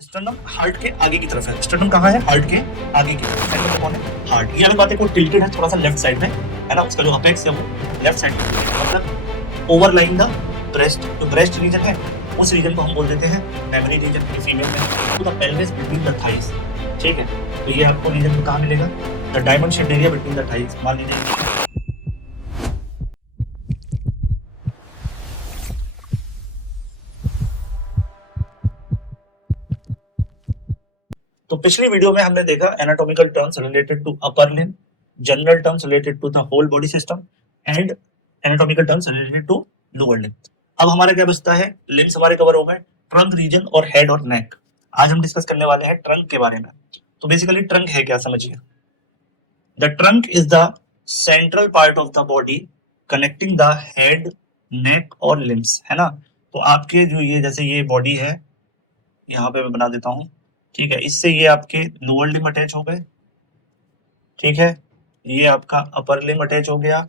Sternum heart के आगे की तरफ है। स्टर्नम कहाँ है? हार्ट के आगे की तरफ। सेंटर में कौन है? हार्ट। ये अलग बात है को टिल्टेड है थोड़ा सा लेफ्ट साइड में, है ना, उसका जो अपेक्स है वो लेफ्ट साइड में, मतलब ओवरलाइंग द ब्रेस्ट। जो ब्रेस्ट रीजन है उस रीजन को हम बोल देते हैं मेमोरी रीजन, फीमेल में to the pelvis between the thighs. ठीक है, तो ये आपको रीजन कहाँ मिलेगा? The diamond shaped area between the thighs. मान लीजिए तो पिछली वीडियो में हमने देखा anatomical terms related to upper limb, general terms related to the whole body system and anatomical terms related to lower limb. अब हमारा क्या बचता है? लिम्स हमारे कवर हो गए, ट्रंक रीजन और हेड और नेक। आज हम डिस्कस करने वाले हैं ट्रंक के बारे में। तो बेसिकली ट्रंक है क्या, समझिए। The trunk is the central part of the body connecting the head, neck और लिम्स, है ना। तो आपके जो ये जैसे ये बॉडी है, यहाँ पे मैं बना देता हूँ, ठीक है, इससे ये आपके लोअर लिम्ब अटैच हो गए, ठीक है, ये आपका अपर लिम्ब अटैच हो गया,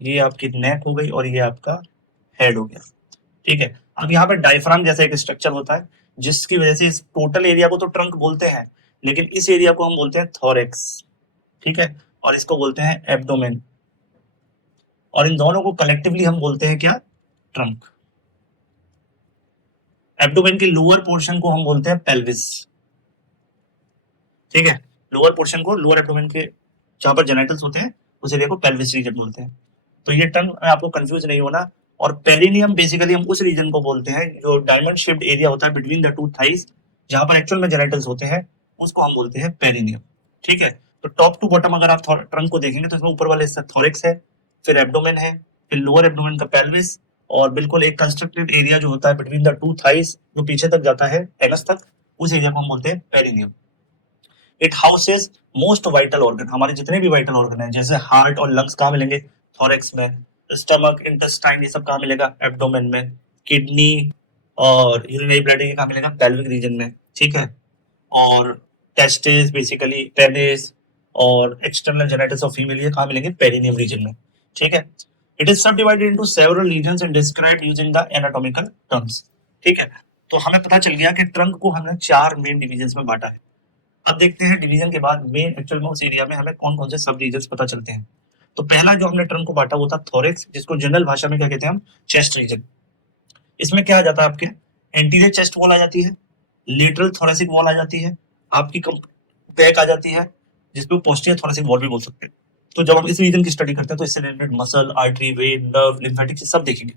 ये आपकी नेक हो गई और ये आपका हेड हो गया, ठीक है। अब यहाँ पे डायफ्राम जैसा एक स्ट्रक्चर होता है जिसकी वजह से इस टोटल एरिया को तो ट्रंक बोलते हैं, लेकिन इस एरिया को हम बोलते हैं थोरेक्स, ठीक है, और इसको बोलते हैं एब्डोमेन, और इन दोनों को कलेक्टिवली हम बोलते हैं क्या? ट्रंक। एब्डोमेन के लोअर पोर्शन को हम बोलते हैं पेल्विस, ठीक है, लोअर पोर्शन को, लोअर एब्डोमेन के जहां पर जेनिटल्स होते हैं उस एरिया को पेल्विस रीजन बोलते हैं। तो ये टर्म आपको कंफ्यूज नहीं होना। और पेरिनियम बेसिकली हम उस रीजन को बोलते हैं जो डायमंड शेप्ड एरिया होता है बिटवीन द टू थाइज, जहां पर एक्चुअल में जेनिटल्स होते हैं, उसको हम बोलते हैं पेरिनियम, ठीक है। तो टॉप टू बॉटम अगर आप ट्रंक को देखेंगे तो इसमें ऊपर वाले हिस्सा थोरिक्स है, फिर एब्डोमेन है, फिर लोअर एब्डोमेन का पेल्विस, और बिल्कुल एक कंस्ट्रक्टेड एरिया जो होता है बिटवीन द टू थाइज जो पीछे तक जाता है एनस तक, उस एरिया को हम बोलते हैं perineum. It houses most vital organ, हमारे जितने भी वाइटल ऑर्गन है जैसे हार्ट और लंग्स कहाँ मिलेंगे? थोरेक्स में। स्टमक, इंटेस्टाइन, ये सब कहाँ मिलेगा? एब्डोमेन में। किडनी और यूरिनरी ब्लैडर ये कहाँ मिलेगा? पेल्विक रीजन में, ठीक है। और टेस्टिस बेसिकली, पेनिस और एक्सटर्नल जेनिटल्स ऑफ फीमेल ये कहाँ मिलेंगे? पेरिनियम रीजन में, ठीक है। इट इज सब divided into several reasons and described using the anatomical terms, ठीक है। तो हमें पता चल गया कि ट्रंक को हमने 4 मेन डिविजन्स में बांटा है। अब देखते हैं डिवीजन के बाद मेन एक्चुअल में उस एरिया में हमें कौन कौन से सब रीजन पता चलते हैं। तो पहला जो हमने टर्म को बांटा वो था थोरेक्स, जिसको जनरल भाषा में क्या कहते हैं हम? Chest region. इसमें क्या आ जाता है आपके? एंटीरियर चेस्ट वॉल आ जाती है, लेटरल थोरेसिक वॉल आ जाती है, आपकी बैक आ जाती है, जिसको पोस्टीरियर थोरेसिक वॉल भी बोल सकते हैं। तो जब हम इस रीजन की स्टडी करते हैं तो इससे related muscle, artery, vein, nerve, lymphatic सब देखेंगे।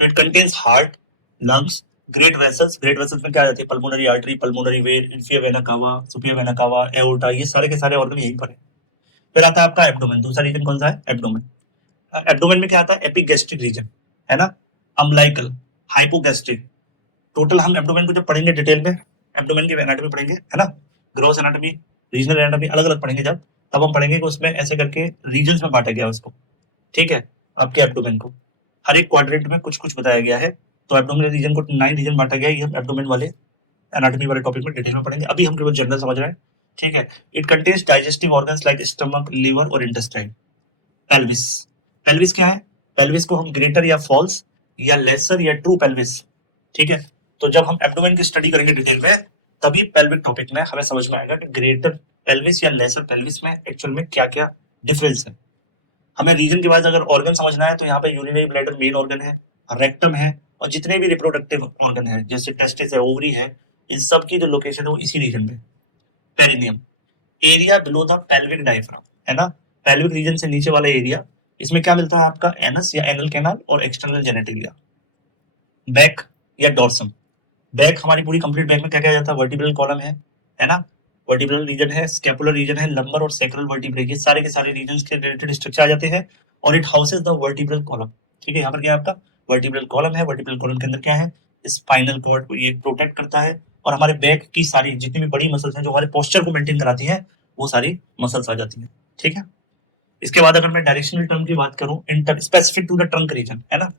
It contains heart, lungs, great vessels. Great vessels में क्या आ जाती है? Pulmonary artery, pulmonary vein, inferior vena cava, superior vena cava, aorta, ये सारे के सारे ऑर्गन यहीं पर है। फिर आता है आपका एब्डोमेन। दूसरा रीजन कौन सा है? एब्डोमेन। एब्डोमेन में क्या आता है? एपिगैस्ट्रिक रीजन, है ना, अम्लाइकल, हाइपोगैस्ट्रिक। टोटल हम एब्डोमेन को जब पढ़ेंगे डिटेल में, एब्डोमेन की एनाटॉमी पढ़ेंगे, है ना, ग्रॉस एनाटॉमी, रीजनल एनाटॉमी अलग अलग पढ़ेंगे जब, तब हम पढ़ेंगे कि उसमें ऐसे करके रीजन्स में बांटा गया उसको, ठीक है। आपके एब्डोमेन को हर एक क्वाड्रेंट में कुछ कुछ बताया गया है। तो एब्डोमिनल रीजन को 9 रीजन बांटा गया है। ये एब्डोमेन वाले एनाटॉमी वाले टॉपिक में डिटेल में पढ़ेंगे, अभी हम केवल जनरल समझ रहे हैं, ठीक है। It contains digestive organs like stomach, liver और इंटेस्टाइन। पेल्विस। पेल्विस क्या है? पेल्विस को हम ग्रेटर या फॉल्स या लेसर या ट्रू पेल्विस, ठीक है। तो जब हम एब्डोमेन की स्टडी करेंगे डिटेल में, तभी पेल्विक टॉपिक में हमें समझ में आएगा कि ग्रेटर पेल्विस या लेसर पेल्विस में एक्चुअल में क्या क्या डिफरेंस है। हमें रीजन के बाद अगर ऑर्गन समझना है तो यहाँ पे यूरिनरी ब्लैडर मेन ऑर्गन है, रेक्टम है, और जितने भी रिप्रोडक्टिव ऑर्गन है जैसे टेस्टिस है, ओवरी है, इन सब की जो लोकेशन है वो इसी रीजन में। Perineum, area below the pelvic diaphragm, है ना, पेल्विक रीजन से नीचे वाला एरिया, इसमें क्या मिलता है आपका? एनस या एनल कैनाल और एक्सटर्नल जेनेटिलिया। बैक या डॉर्सम। बैक, हमारी पूरी कंप्लीट बैक में क्या क्या जाता है? वर्टिब्रल कॉलम है ना, वर्टिब्रल रीजन है, स्कैपुलर रीजन है, लंबर और सैक्रल वर्टिब्रे, ये सारे के सारे रीजन के रिलेटेड स्ट्रक्चर आ जाते हैं। और it houses the vertebral column, ठीक है। यहाँ पर क्या है आपका? वर्टिब्रल कॉलम है। वर्टिब्रल कॉलम के अंदर क्या है? स्पाइनल कॉर्ड को ये प्रोटेक्ट करता है, और हमारे बैक की सारी जितनी भी बड़ी मसल्स हैं जो हमारे पोस्चर को मेंटेन कराती है, वो सारी मसल्स आ जाती है, ठीक है। इसके बाद अगर मैं डायरेक्शनल टर्म की बात करूं, in specific to the trunk region, है ना,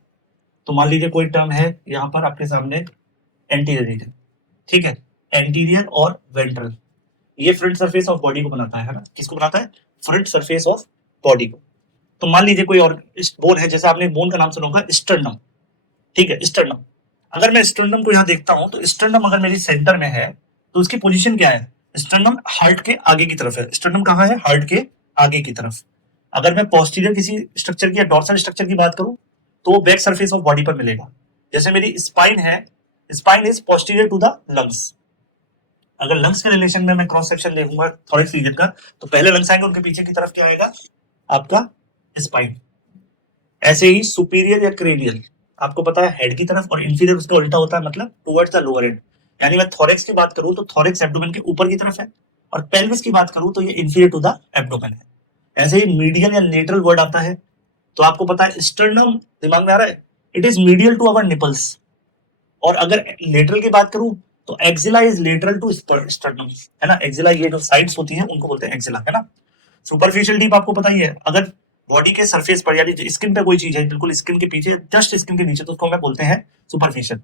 तो मान लीजिए कोई टर्म है यहाँ पर आपके सामने, एंटीरियर रीजन, ठीक है, एंटीरियर और वेंट्रल, ये फ्रंट सरफेस ऑफ बॉडी को बनाता है ना, किसको बनाता है? फ्रंट सरफेस ऑफ बॉडी को। तो मान लीजिए कोई और बोन है, जैसे आपने बोन का नाम सुना होगा स्टर्नम, ठीक है, स्टर्नम। अगर मैं स्टर्नम को यहाँ देखता हूं तो स्टर्नम अगर मेरी सेंटर में है तो उसकी पोजीशन क्या है? स्टर्नम हार्ट के आगे की तरफ है। स्टर्नम कहाँ है? हार्ट के आगे की तरफ। अगर मैं पोस्टीरियर किसी स्ट्रक्चर की या डोर्सल स्ट्रक्चर की बात करूं तो वो बैक सरफेस ऑफ बॉडी पर मिलेगा। जैसे मेरी स्पाइन है, spine is posterior to the lungs. अगर लंग्स के रिलेशन में मैं क्रॉस सेक्शन देखूंगा थोरेक्स रीजन का तो पहले लंग्स आएंगे, उनके पीछे की तरफ क्या आएगा? आपका स्पाइन। ऐसे ही सुपीरियर या क्रेनियल, आपको पता है हेड की तरफ और इंफीरियर उसका उल्टा होता है, मतलब टुवर्ड्स द लोअर एंड। यानी मैं थोरेक्स की बात करूं तो थोरेक्स एब्डोमेन के ऊपर की तरफ है, और पेल्विस की बात करूं तो ये इंफीरियर टू द एब्डोमेन है। ऐसे ही मीडियल या लेटरल वर्ड आता है तो आपको पता है स्टर्नम दिमाग में आ रहा है, it is medial to our nipples. और अगर लेटरल की बात करूं तो axilla is lateral to sternum, है ना। एक्सिला ये जो साइड्स होती हैं उनको बोलते हैं एक्सिला, है ना। सुपरफिशियल डीप आपको पता ही है, अगर बॉडी के सरफेस पर यानी स्किन पे कोई चीज है बिल्कुल स्किन के पीछे, जस्ट स्किन के नीचे, तो उसको हम बोलते हैं सुपरफिशियल।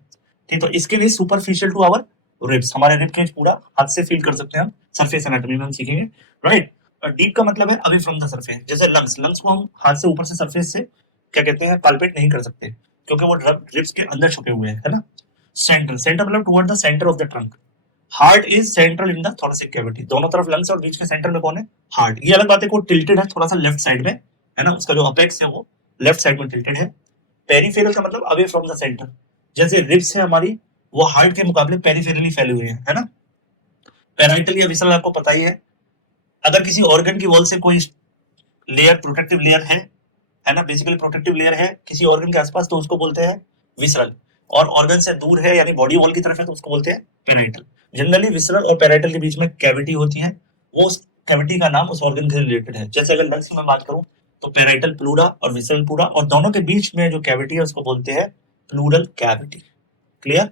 ठीक, तो skin is superficial to our ribs, हमारे रिब केज पूरा हाथ से फील कर सकते हैं हम, सरफेस एनाटॉमी में हम सीखेंगे, राइट। डीप का मतलब है अवे फ्रॉम द सरफेस। जैसे लंग्स, लंग्स को हम हाथ से ऊपर से सरफेस से क्या कहते हैं, पाल्पेट नहीं कर सकते क्योंकि वो रिब्स के अंदर छुपे हुए हैं, है ना। सेंट्रल, सेंटर मतलब toward the centre of the trunk. Heart is central in the thoracic cavity, दोनों तरफ लंग्स और बीच के सेंटर में कौन है? हार्ट। ये अलग बात है, को टिल्टेड है थोड़ा सा लेफ्ट साइड में, है ना, उसका जो अपेक्स है वो लेफ्ट साइड में टिल्टेड है। पेरिफेरल का मतलब अवे फ्रॉम द सेंटर, जैसे रिब्स है हमारी वो हार्ट के मुकाबले पेरिफेरली फैली हुई है ना। पेराइटल या विसरल आपको पता ही है, अगर किसी ऑर्गन की वॉल से कोई लेयर, प्रोटेक्टिव लेयर है ना, बेसिकली प्रोटेक्टिव लेयर है किसी ऑर्गन के आसपास तो उसको बोलते हैं विसरल, और ऑर्गन से दूर है यानी बॉडी वॉल की तरफ है तो उसको बोलते हैं पेराइटल। जनरली विसरल और पेराइटल के बीच में कैविटी होती है, वो उस कैविटी का नाम उस ऑर्गन से रिलेटेड है। जैसे अगर लंग्स की मैं बात करूं तो पेराइटल प्लूरा और विसरल प्लूरा, और दोनों के बीच में जो कैविटी है उसको बोलते हैं प्लूरल कैविटी। क्लियर?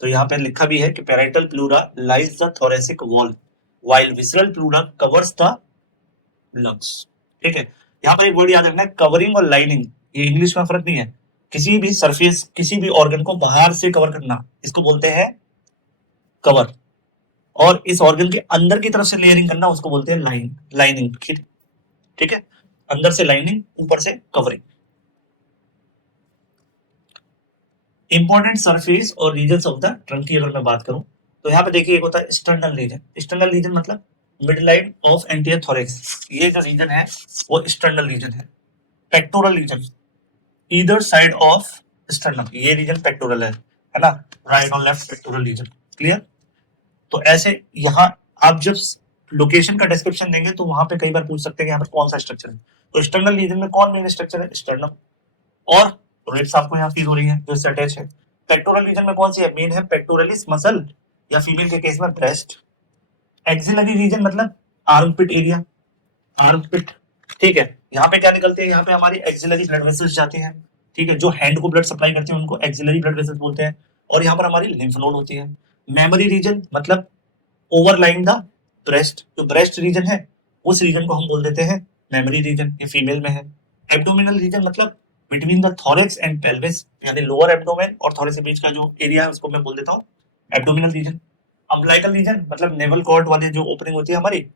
तो यहाँ पे लिखा भी है कि parietal pleura lies the thoracic wall while visceral pleura covers the lungs. ठीक है, यहाँ पर एक वर्ड याद रखना है, कवरिंग और लाइनिंग, ये इंग्लिश में फर्क नहीं है। किसी भी सरफेस, किसी भी ऑर्गन को बाहर से कवर करना, इसको बोलते हैं कवर, और इस ऑर्गन के अंदर की तरफ से लेयरिंग करना उसको बोलते हैं लाइनिंग। ठीक है, अंदर से लाइनिंग, ऊपर से कवरिंग। इंपॉर्टेंट सरफेस और रीजन ऑफ द ट्रंक की अगर मैं बात करूं तो यहाँ पे देखिए एक होता है एक्सटर्नल रीजन। एक्सटर्नल रीजन मतलब midline of anterior thorax, ये जो रीजन है वो एक्सटर्नल रीजन है। Pectoral region either side of sternum, ये रीजन पेक्टोरल है ना, राइट और लेफ्ट पेक्टोरल रीजन। क्लियर? तो ऐसे यहाँ आप जब लोकेशन का डिस्क्रिप्शन देंगे तो वहां पे कई बार पूछ सकते हैं कि यहाँ पर कौन सा स्ट्रक्चर है, तो एक्सटर्नल रीजन में कौन मेन स्ट्रक्चर है? स्टर्नम, और रिब्स आपको यहाँ फील हो रही है जो इससे अटैच है। पेक्टोरल रीजन में कौन सी है? मेन है पेक्टोरलिस मसल, या फीमेल के केस में ब्रेस्ट। एक्सिलरी रीजन मतलब आर्मपिट एरिया, आर्मपिट। ठीक है, यहाँ पे क्या निकलते हैं? यहाँ पे हमारी एक्सिलरी ब्लड वेसल्स जाती हैं, ठीक है, जो हैंड को ब्लड सप्लाई करते हैं उनको एक्सिलरी ब्लड वेसल्स बोलते हैं, और यहाँ पर हमारी लिम्फ नोड होती है। मेमोरी रीजन मतलब ओवरलाइंग द ब्रेस्ट, जो ब्रेस्ट रीजन है उस रीजन को हम बोल देते हैं मेमोरी रीजन, ये फीमेल में है। एब्डोमिनल रीजन मतलब between the thorax and pelvis, यानी लोअर एब्डोमेन और थोरेक्स के बीच का जो एरिया है उसको मैं बोल देता हूँ एब्डोमिनल रीजन। अम्बिलिकल रीजन मतलब नेवल कॉर्ड वाली जो ओपनिंग होती है हमारी,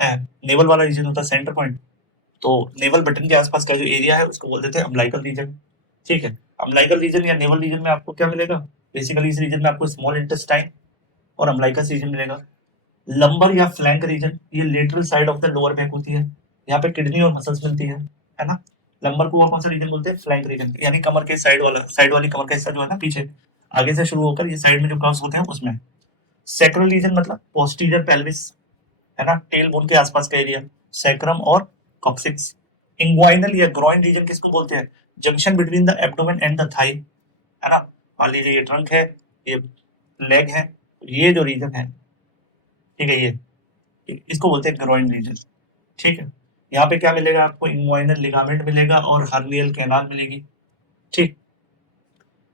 है नेवल वाला रीजन होता है, सेंटर पॉइंट, तो नेवल बटन के आसपास का जो एरिया है उसको बोल देते हैं अम्बिलिकल रीजन। ठीक है, अम्बिलिकल रीजन या नेवल रीजन में आपको क्या मिलेगा? बेसिकली इस रीजन में आपको स्मॉल इंटेस्टाइन और अम्बिलिकस रीजन मिलेगा। लंबर या फ्लैंक रीजन, ये lateral side of the lower back होती है, यहाँ पे किडनी और मसल्स मिलती है ना। लंबर को और कौन सा रीजन बोलते हैं? फ्लैंक रीजन, यानी कमर के साइड वाला, साइड वाली कमर का हिस्सा जो है ना पीछे, आगे से शुरू होकर ये साइड में जो कर्व्स होते हैं उसमें। सैक्रल रीजन मतलब पोस्टीरियर पेल्विस, है ना, टेल बोन के आसपास का एरिया, सैक्रम और कॉक्सिक्स। इंग्वाइनल या ग्रॉइन रीजन किसको बोलते हैं? Junction between the abdomen and the thigh, है ना। मान लीजिए ये ट्रंक है, ये लेग है, ये जो रीजन है, ठीक है, ये इसको बोलते हैं ग्रॉइन रीजन। ठीक है, यहाँ पे क्या मिलेगा आपको? इंग्वाइनल लिगामेंट मिलेगा और हर्नियल कैनाल मिलेगी। ठीक,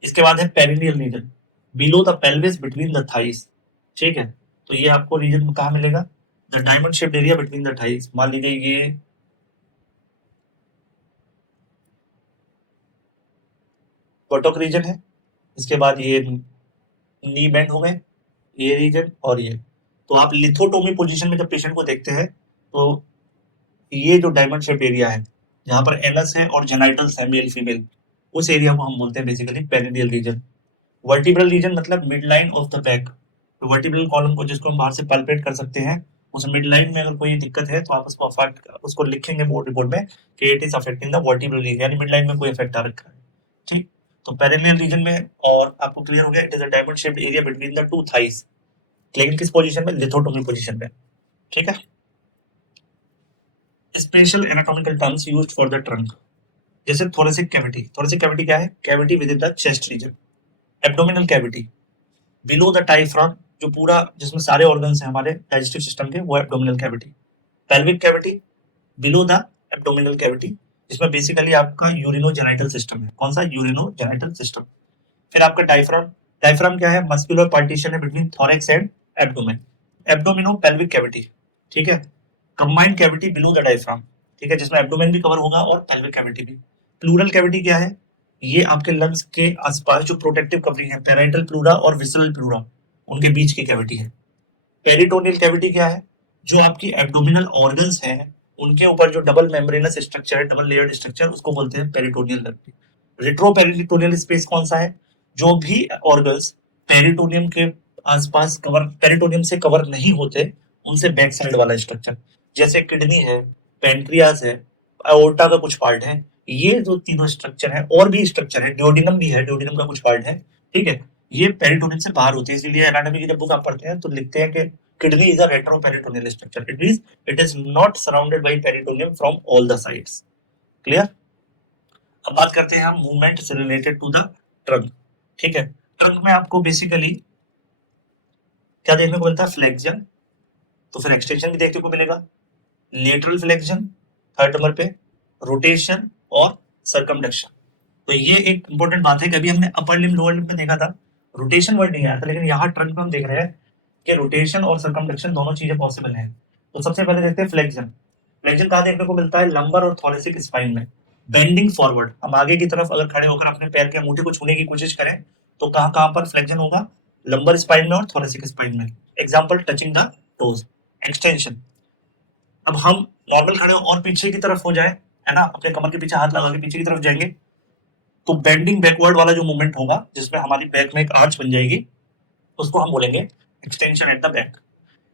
इसके बाद है perineal region, below the pelvis between the thighs. ठीक है, तो ये आपको रीजन कहाँ मिलेगा? The diamond shaped area between the thighs. मान लीजिए ये बटोक रीजन है, इसके बाद ये नी बेंड हो गए, ये रीजन और ये। तो आप लिथोटोमी पोजीशन में जब पेशेंट को देखते हैं तो ये जो डायमंड शेप एरिया है जहां पर एनस है और जेनाइटल्स है मेल फीमेल, उस एरिया को हम बोलते हैं basically perineal region. Vertebral region मतलब midline of the back, तो वर्टिब्रल कॉलम को जिसको हम बाहर से पल्पेट कर सकते हैं, उस मिड लाइन में अगर कोई दिक्कत है तो आप उसको लिखेंगे बोर्ड रिपोर्ट में कि it is affecting the vertebral region, यानी मिड लाइन में कोई इफेक्ट आ रखा है। ठीक, तो पेरिनियल रीजन में और आपको क्लियर हो गया, it is a diamond shaped area between the two thighs, लेकिन किस पोजीशन में, लिथोटोमी पोजीशन में। ठीक है, special anatomical terms used for the trunk, जैसे थोरेसिक कैविटी। थोरेसिक कैविटी क्या है? Cavity with in the chest region. Abdominal cavity below the diaphragm, जो पूरा जिसमें सारे ऑर्गन्स हैं हमारे डाइजेस्टिव सिस्टम के, वो abdominal cavity. Pelvic cavity below the abdominal cavity, जिसमें बेसिकली आपका यूरिनोजेनिटल सिस्टम है। कौन सा? Urinogenital system. फिर आपका डायफ्राम, डायफ्राम क्या है? मस्कुलर पार्टीशन है between thorax and abdomen. Abdomino pelvic cavity, ठीक है, combined cavity below the diaphragm, ठीक है, जिसमें एब्डोमेन भी कवर होगा और पेल्विक कैविटी भी। प्लूरल कैविटी क्या है? ये आपके लंग्स के आसपास जो प्रोटेक्टिव कवरिंग है, पैराइटल प्लूरा और विसरल प्लूरा, उनके बीच की कैविटी है। पेरिटोनियल कैविटी क्या है? जो आपकी एब्डोमिनल ऑर्गन्स हैं उनके ऊपर जो डबल मेम्ब्रेनस स्ट्रक्चर है, डबल लेयर्ड स्ट्रक्चर, उसको बोलते हैं पेरिटोनियल कैविटी। रेट्रोपेरिटोनियल स्पेस कौन सा है? जो भी ऑर्गन्स पेरिटोनियम के आसपास कवर, पेरिटोनियम से कवर नहीं होते, उनसे बैक साइड वाला स्ट्रक्चर, जैसे किडनी है, पेंक्रियास है, अओर्टा का कुछ पार्ट है, ये जो तीनों स्ट्रक्चर है, और भी स्ट्रक्चर है, ड्यूोडेनम भी है, ड्यूोडेनम का कुछ पार्ट है, ठीक है, ये पेरिटोनियम से बाहर होती है। इसलिए एनाटॉमी की जब बुक आप पढ़ते हैं तो लिखते हैं कि kidney is a retroperitoneal structure, it means it is not surrounded by peritoneum from all the sides. Clear? अब बात करते हैं हम मूवमेंट से रिलेटेड टू द ट्रंक। ठीक है, ट्रंक में आपको बेसिकली क्या देखने को मिलता है? फ्लेक्शन, तो फिर एक्सटेंशन भी देखने को मिलेगा, लेटरल फ्लेक्शन, थर्ड नंबर पे रोटेशन और सर्कमडक्शन। तो ये एक इंपॉर्टेंट बात है कि अभी हमने अपर लिम्ब लोअर लिम्ब में देखा था, रोटेशन वर्ड नहीं आया था, लेकिन यहाँ ट्रंक में हम देख रहे हैं कि रोटेशन और सर्कमडक्शन दोनों चीजें पॉसिबल हैं। तो सबसे पहले देखते हैं फ्लेक्शन। फ्लेक्शन कहाँ देखने को मिलता है? लंबर और थोरेसिक स्पाइन में। बेंडिंग फॉरवर्ड, हम आगे की तरफ अगर खड़े होकर अपने पैर के अंगूठे को छूने की कोशिश करें तो कहाँ कहाँ पर फ्लेक्शन होगा? लंबर स्पाइन में और थोरेसिक स्पाइन में। Example, touching the toes. Extension, अब हम नॉर्मल खड़े और पीछे की तरफ हो जाए, है ना, अपने कमर के पीछे हाथ लगा के पीछे की तरफ जाएंगे, तो बेंडिंग बैकवर्ड वाला जो मूवमेंट होगा, जिसमें हमारी बैक में एक आर्च बन जाएगी, उसको हम बोलेंगे extension at the back.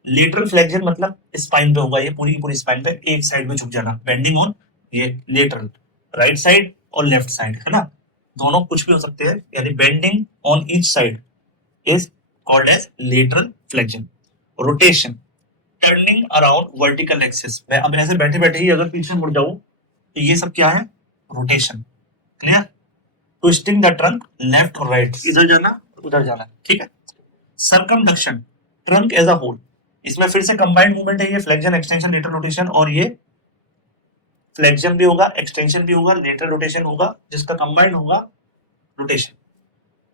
Lateral flexion मतलब स्पाइन पे होगा, ये पूरी की पूरी स्पाइन पे एक साइड में झुक जाना, बेंडिंग ऑन ये लेटरल, राइट साइड और लेफ्ट साइड, है ना, दोनों कुछ भी हो सकते हैं, यानी bending on each side is called as lateral flexion. Rotation, turning around vertical axis, मैं अब ऐसे बैठे बैठे ही अगर पीछे मुड़ जाऊं तो ये सब क्या है? Rotation. Clear? Twisting the trunk left और राइट, इधर जाना उधर जाना, ठीक है। Circumduction, trunk as a whole, इसमें फिर से कंबाइंड मूवमेंट है, ये फ्लेक्शन, एक्सटेंशन, लेटरल रोटेशन, और ये फ्लेक्शन भी होगा, एक्सटेंशन भी होगा, लेटरल रोटेशन होगा, जिसका कंबाइंड होगा रोटेशन।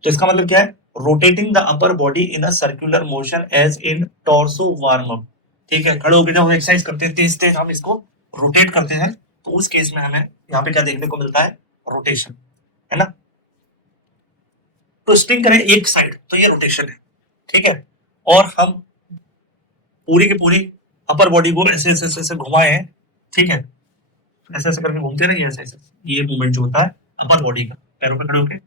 तो इसका मतलब क्या है? Rotating the upper body in a circular motion as in torso warm up. ठीक है, खड़े होकर जब हम एक्सरसाइज करते हैं तेज तेज हम इसको रोटेट करते हैं, तो उस केस में हमें यहाँ पे क्या देखने को मिलता है? रोटेशन, है ना। ट्विस्टिंग करें एक साइड तो ये रोटेशन है, ठीक है, और हम पूरी की पूरी अपर बॉडी को ऐसे ऐसे ऐसे घुमाएं, ठीक है, ऐसे ऐसे करके घूमते रहिए, ऐसे ऐसे, ये मूवमेंट जो होता है अपर बॉडी का पैरों पे खड़े होकर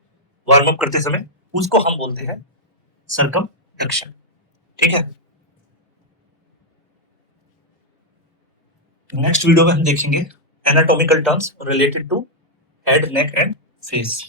वार्म अप करते समय, उसको हम बोलते हैं सर्कमडक्शन। ठीक है, नेक्स्ट वीडियो में हम देखेंगे anatomical terms related to head, neck and face.